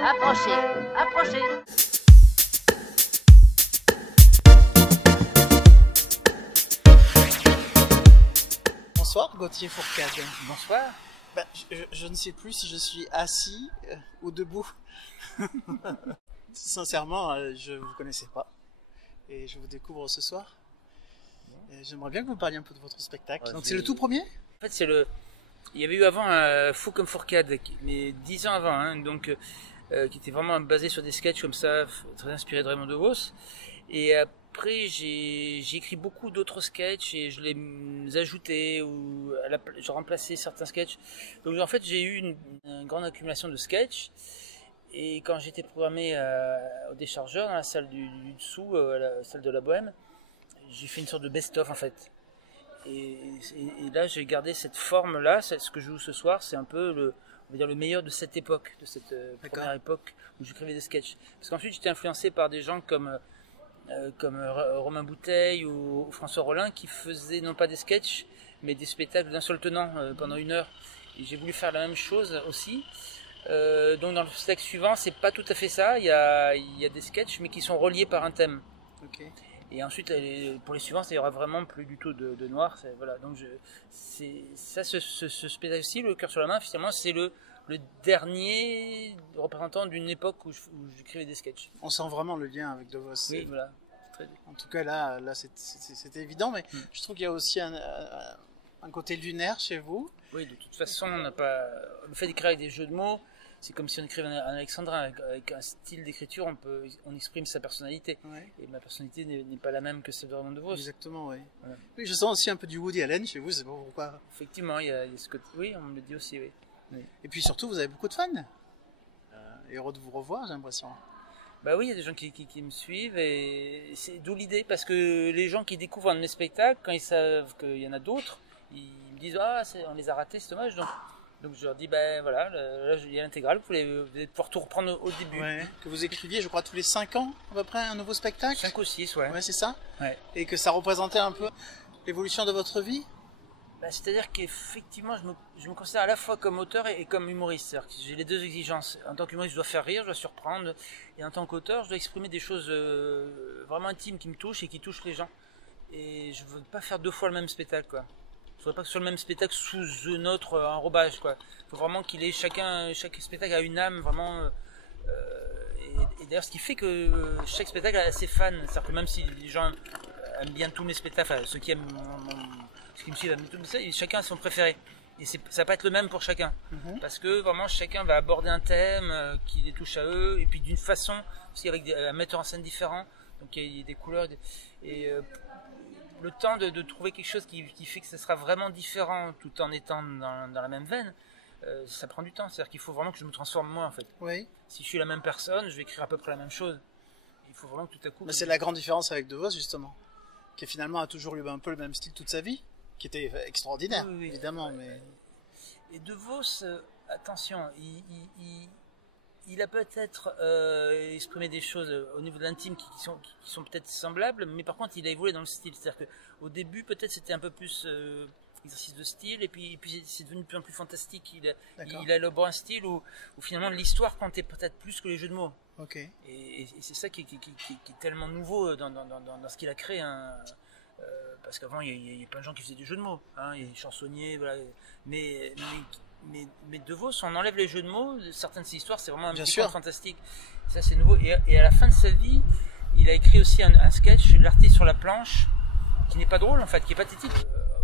Approchez, approchez. Bonsoir Gauthier Fourcade. Bonsoir. Je ne sais plus si je suis assis ou debout. Sincèrement, je ne vous connaissais pas. Et je vous découvre ce soir. J'aimerais bien que vous me parliez un peu de votre spectacle. Ouais, donc c'est le tout premier ? En fait, c'est le. Il y avait eu avant un Fou comme Fourcade, mais 10 ans avant, hein, donc qui était vraiment basé sur des sketchs comme ça, très inspiré de Raymond DeVos. Et après, j'ai écrit beaucoup d'autres sketchs et je les ajoutais ou je remplaçais certains sketchs. Donc en fait, j'ai eu une grande accumulation de sketchs. Et quand j'étais programmé au déchargeur, dans la salle du dessous, la salle de la Bohème, j'ai fait une sorte de best-of en fait. Et là, j'ai gardé cette forme-là. Ce que je joue ce soir, c'est un peu on va dire le meilleur de cette époque, de cette première époque où j'écrivais des sketchs. Parce qu'ensuite, j'étais influencé par des gens comme Romain Bouteille ou François Rollin qui faisaient non pas des sketchs, mais des spectacles d'un seul tenant pendant 1 heure. Et j'ai voulu faire la même chose aussi. Donc dans le spectacle suivant, c'est pas tout à fait ça. Il y a des sketchs, mais qui sont reliés par un thème. Okay. Et ensuite, pour les suivants, il y aura vraiment plus du tout de noir. Voilà. Donc ce spectacle-ci, Le cœur sur la main, finalement, c'est le dernier représentant d'une époque où j'écrivais des sketchs. On sent vraiment le lien avec DeVos. Oui, voilà. En tout cas, là c'était évident, mais je trouve qu'il y a aussi un côté lunaire chez vous. Oui, de toute façon, on n'a pas le fait d'écrire avec des jeux de mots. C'est comme si on écrivait un alexandrin avec un style d'écriture, on exprime sa personnalité. Ouais. Et ma personnalité n'est pas la même que celle de Raymond DeVos. Exactement, oui. Voilà. Oui, je sens aussi un peu du Woody Allen chez vous, c'est pas pourquoi. Effectivement, il y a ce côté. Oui, on me le dit aussi, oui. Oui. Et puis surtout, vous avez beaucoup de fans. Heureux de vous revoir, j'ai l'impression. Bah oui, il y a des gens qui me suivent et c'est d'où l'idée, parce que les gens qui découvrent un de mes spectacles, quand ils savent qu'il y en a d'autres, ils me disent on les a ratés, c'est dommage. Donc je leur dis voilà, là il y a l'intégrale, vous allez pouvoir tout reprendre au début. Ouais, que vous écriviez, je crois, tous les 5 ans à peu près un nouveau spectacle. 5 ou 6, ouais. Ouais, c'est ça. Ouais. Et que ça représentait un peu l'évolution de votre vie. C'est-à-dire qu'effectivement, je me considère à la fois comme auteur et comme humoriste. C'est-à-dire que j'ai les deux exigences. En tant qu'humoriste, je dois faire rire, je dois surprendre. Et en tant qu'auteur, je dois exprimer des choses vraiment intimes qui me touchent et qui touchent les gens. Et je ne veux pas faire 2 fois le même spectacle, quoi. Il ne faudrait pas que ce soit le même spectacle sous un autre enrobage, quoi. Il faut vraiment qu'il ait chaque spectacle a une âme vraiment. Et d'ailleurs, ce qui fait que chaque spectacle a ses fans. C'est-à-dire que même si les gens aiment bien tous mes spectacles, enfin, ceux qui aiment ceux qui me suivent aiment tout ça, chacun a son préféré. Et ça va pas être le même pour chacun. Parce que vraiment, chacun va aborder un thème qui les touche à eux, et puis d'une façon, aussi avec un metteur en scène différent. Donc il y a des couleurs. Et le temps de trouver quelque chose qui fait que ça sera vraiment différent tout en étant dans la même veine, ça prend du temps. C'est-à-dire qu'il faut vraiment que je me transforme moi en fait. Oui. Si je suis la même personne, je vais écrire à peu près la même chose. Il faut vraiment que tout à coup... Mais c'est la grande différence avec DeVos justement, qui finalement a toujours eu un peu le même style toute sa vie, qui était extraordinaire, oui, évidemment. Mais... Et DeVos, attention, il a peut-être exprimé des choses au niveau de l'intime qui sont peut-être semblables, mais par contre il a évolué dans le style. C'est-à-dire qu'au début peut-être c'était un peu plus exercice de style, et puis c'est devenu de plus en plus fantastique. Il a élaboré un style où finalement l'histoire comptait peut-être plus que les jeux de mots. Okay. Et c'est ça qui est tellement nouveau dans ce qu'il a créé. Hein. Parce qu'avant il y a plein de gens qui faisaient des jeux de mots, hein, il y a des chansonniers, voilà. Mais DeVos, on enlève les jeux de mots, certaines de ces histoires c'est vraiment un petit peu fantastique. Ça c'est nouveau. Et à la fin de sa vie, il a écrit aussi un sketch, l'artiste sur la planche, qui n'est pas drôle en fait, qui est pathétique.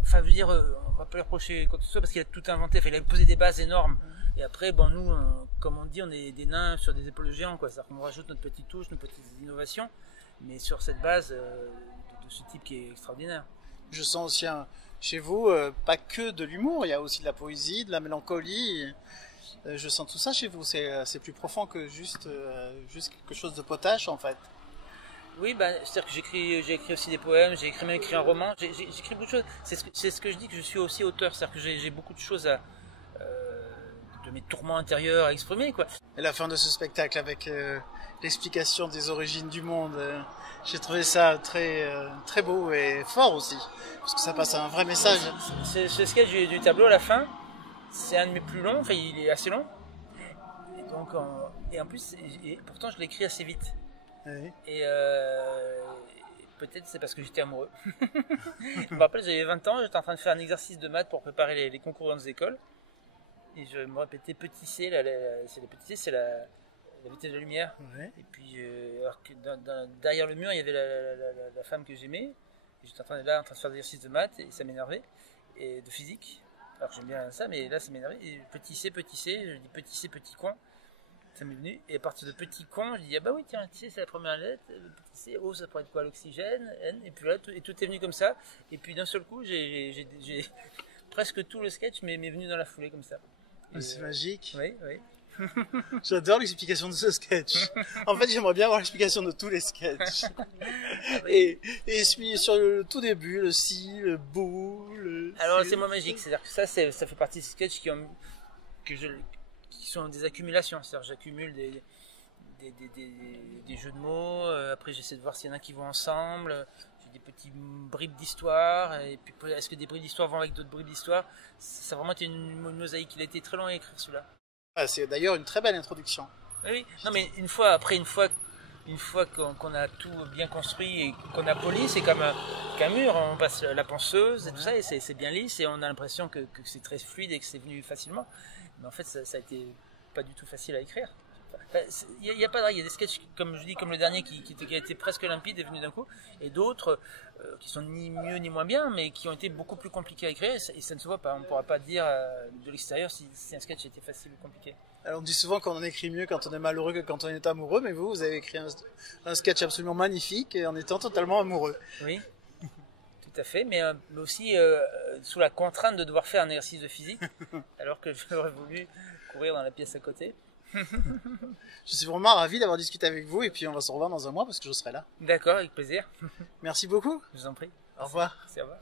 Enfin, je veux dire, on va pas lui reprocher quoi que ce soit parce qu'il a tout inventé. Enfin, il a posé des bases énormes. Et après, nous, comme on dit, on est des nains sur des épaules de géants, quoi. C'est-à-dire qu'on rajoute notre petite touche, nos petites innovations, mais sur cette base de ce type qui est extraordinaire. Je sens aussi chez vous pas que de l'humour, il y a aussi de la poésie, de la mélancolie. Je sens tout ça chez vous. C'est plus profond que juste quelque chose de potache en fait. Oui, c'est-à-dire que j'ai écrit aussi des poèmes, j'ai même écrit un roman, j'écris beaucoup de choses. C'est ce que je dis, que je suis aussi auteur, c'est-à-dire que j'ai beaucoup de choses de mes tourments intérieurs à exprimer, quoi. Et la fin de ce spectacle avec l'explication des origines du monde, j'ai trouvé ça très très beau et fort aussi, parce que ça passe un vrai message. Ce sketch du tableau à la fin, c'est un de mes plus longs, enfin il est assez long. donc, et en plus, et pourtant je l'écris assez vite. Oui. Et peut-être c'est parce que j'étais amoureux. Je me rappelle, j'avais 20 ans, j'étais en train de faire un exercice de maths pour préparer les concours dans les écoles. Et je me répétais petit c, c'est le petit c, c'est la vitesse de la lumière. Ouais. Et puis, alors que derrière le mur, il y avait la femme que j'aimais. Et j'étais en train de faire des exercices de maths et ça m'énervait. Et de physique. Alors que j'aime bien ça, mais là ça m'énervait. Et petit c, je dis petit c, petit con. Ça m'est venu. Et à partir de petit con, je dis, ah bah oui, tiens, C, c'est la première lettre. Petit c, O, ça pourrait être quoi? L'oxygène, N. Et puis là, tout est venu comme ça. Et puis d'un seul coup, j'ai presque tout le sketch m'est venu dans la foulée comme ça. C'est magique. Oui, oui. J'adore l'explication de ce sketch. En fait, j'aimerais bien avoir l'explication de tous les sketchs. Et sur le tout début, le si, le bou, le... Alors, c'est moins magique. C'est-à-dire que ça fait partie des sketchs qui sont des accumulations. C'est-à-dire que j'accumule des jeux de mots. Après, j'essaie de voir s'il y en a qui vont ensemble. J'ai des petits bribes d'histoire. Et puis, est-ce que des bribes d'histoire vont avec d'autres bribes d'histoire? Ça a vraiment été une mosaïque. Il a été très long à écrire, celui-là. Ah, c'est d'ailleurs une très belle introduction. Oui, non mais une fois qu'on a tout bien construit et qu'on a poli, c'est comme qu'un mur, on passe la ponceuse et tout ça, et c'est bien lisse, et on a l'impression que c'est très fluide et que c'est venu facilement. Mais en fait, ça a été pas du tout facile à écrire. Il y a pas de, il y a des sketchs, comme je dis, comme le dernier qui a été presque limpide et venu d'un coup, et d'autres qui sont ni mieux ni moins bien, mais qui ont été beaucoup plus compliqués à écrire, et ça ne se voit pas. On ne pourra pas dire de l'extérieur si un sketch était facile ou compliqué. Alors on dit souvent qu'on en écrit mieux quand on est malheureux que quand on est amoureux, mais vous avez écrit un sketch absolument magnifique et en étant totalement amoureux. Oui, tout à fait, mais aussi sous la contrainte de devoir faire un exercice de physique, alors que j'aurais voulu courir dans la pièce à côté. Je suis vraiment ravi d'avoir discuté avec vous, et puis on va se revoir dans un mois parce que je serai là. D'accord, avec plaisir. Merci beaucoup. Je vous en prie. Au revoir. Merci, au revoir.